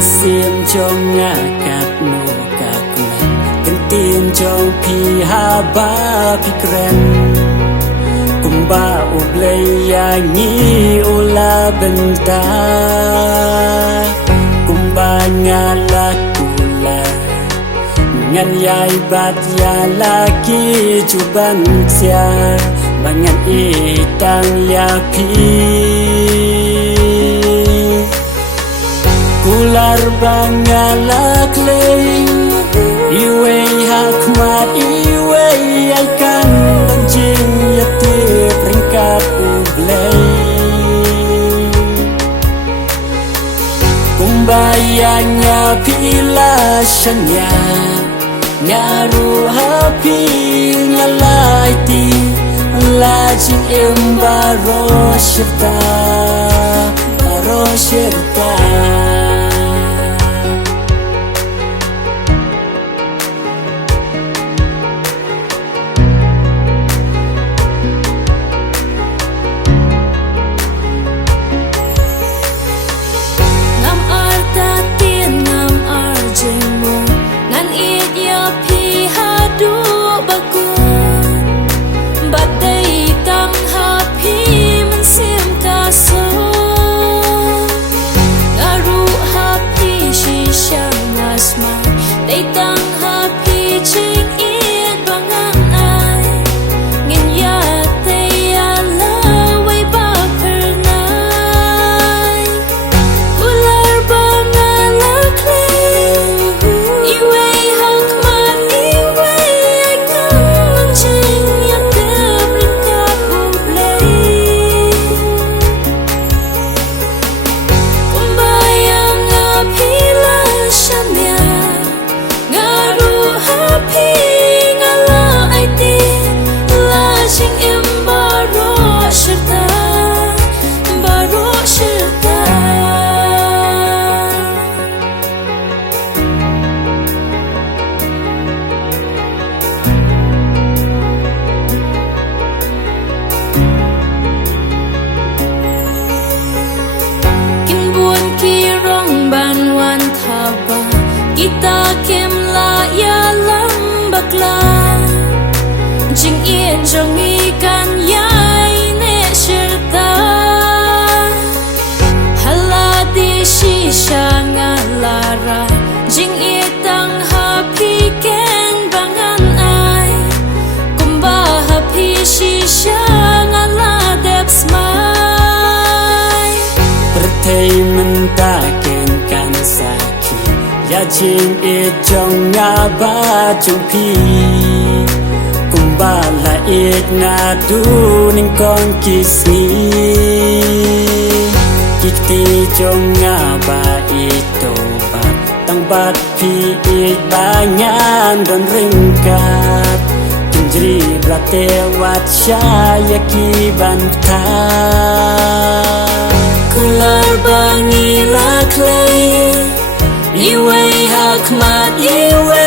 Sim trong ngakak no kakuan Kentim trong pi haba pi kren Kumba ublaya ngi ula benta Kumba ngalak kula Ngan yai bat ya lagi cuban sia Bangan itang ya pi Kular bangalak lay Iwe hakmat iwe Aikan banjing yatip ringkat ublay Kumbayangnya pilasanya Ngaru hapi ngalaiti Lajing imbaro syirta Baro syirta Kita kem la ya lam bakla Jing ien jong ikan yai ne shirta Haladi shisha ngalara Jing itang happy ken bangan ai Kumba happy shisha ngaladep smai Pertei mentaken kan saki Ya jing e jong ngaba jong pi Kumba la ik na du ning kong kisni Kikti jong ngaba ito ba Tang bat pi ik banyan don ringkat Kinjri brate wat syaya ki banta Kular bangi laklay Iwe hakmat iwe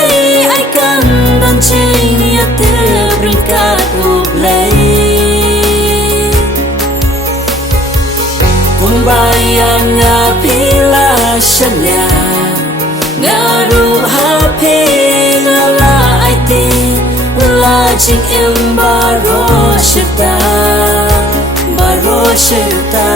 Aikan bancing yatib ringkat ublay Kumbayang ngapilasanya Ngaru hapi ngala aiti Lajing imbaro syirta Baro syirta